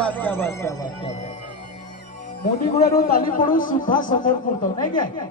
बात क्या बात क्या बात क्या बात मोदीगुड़ा ताली पडू सुद्धा समोर पुरतो नाही काय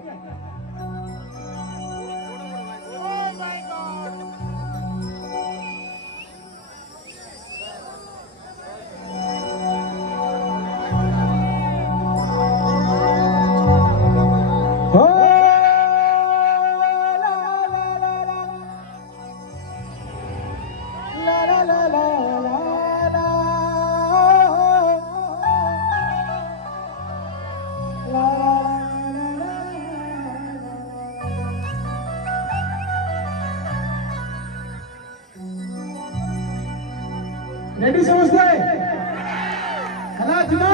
रेडी समझते हला जिना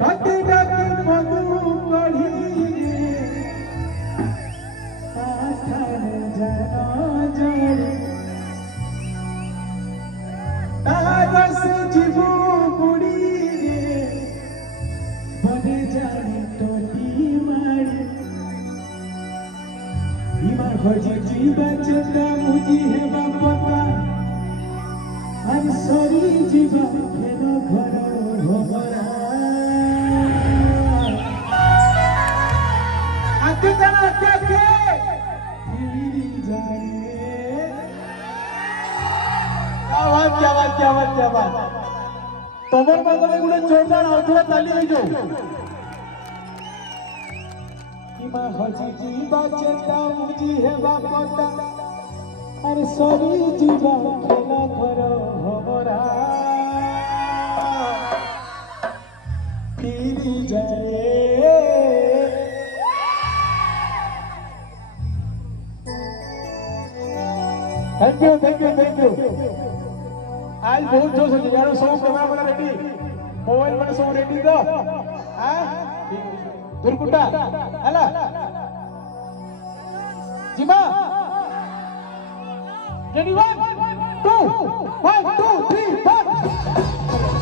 ताते ताते मधु कढ़ी आठन जना जड़ी तारस जीवो बुड़ी रे बने जानी टोटी मारी इमा खोजी जीवा चेता मुझी है बापा I'm sorry जीवा खेलो घरो होमरा आते जना के फिरी जाए क्या बात तोमर मागरे गुले जोरदार आउथला ताली है जो इमा खोजी जीवा चेता मुझी है बापा अरे सॉरी जीवा खेला करो हमरा फिरी जाए थैंक यू आज बहुत जोश है यार सौ कैमरा वाला रेडी मोबाइल वाला सौ रेडी दो हां दुर्गुटा हला जीवा Ready, 1, 2, 1, 2, 3, 4.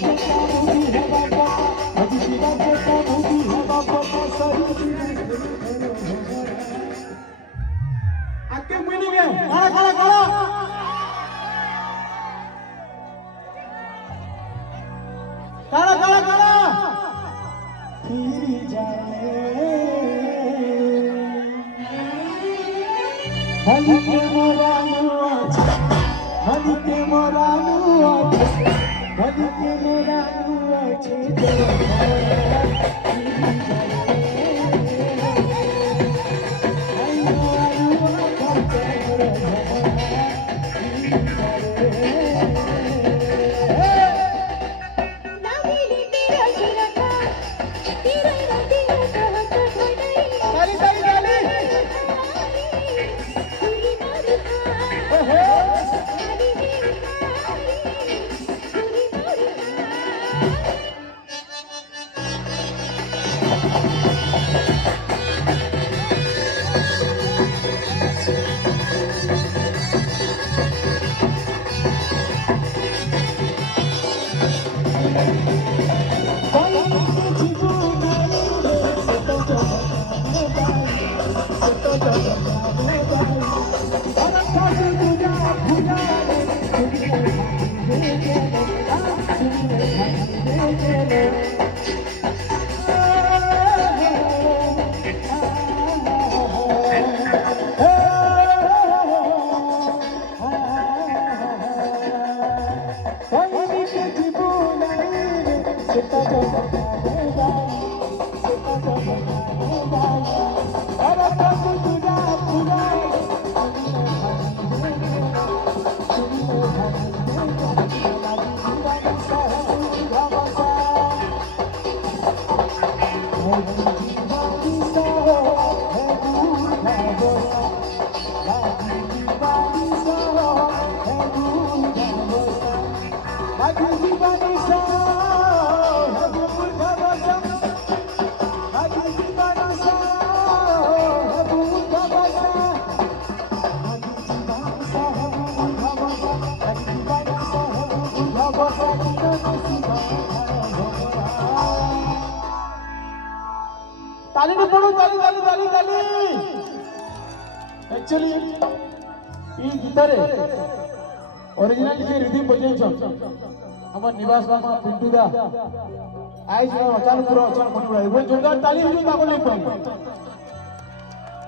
Thank you. ताली न पड़ो ताली ताली ताली ताली एक्चुअली ई गिटार ओरिजिनल के रिदम बजे छ हमर निवास मामा पिंटू दा आज अचानक पूरा अचानक बनी उड़ा वो जोरदार ताली हो ताको नहीं पाई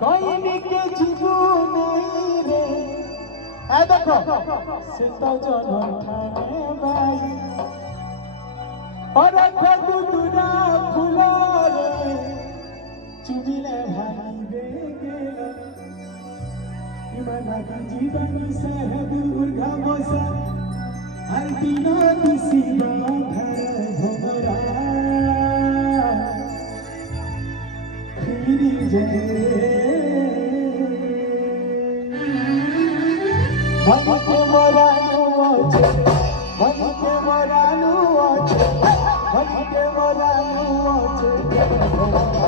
कोई के जीवो नहीं रे आ देखो सीता जन ठाने भाई और खगुदुरा फुला रे चुबिले भाई गेला इमाना की जीवन से है दूर घामोसा अंतिना तुसीबा घर भमरा खीरी जे भगते मरानु आछे भगते मरानु आछे भगते मरानु आछे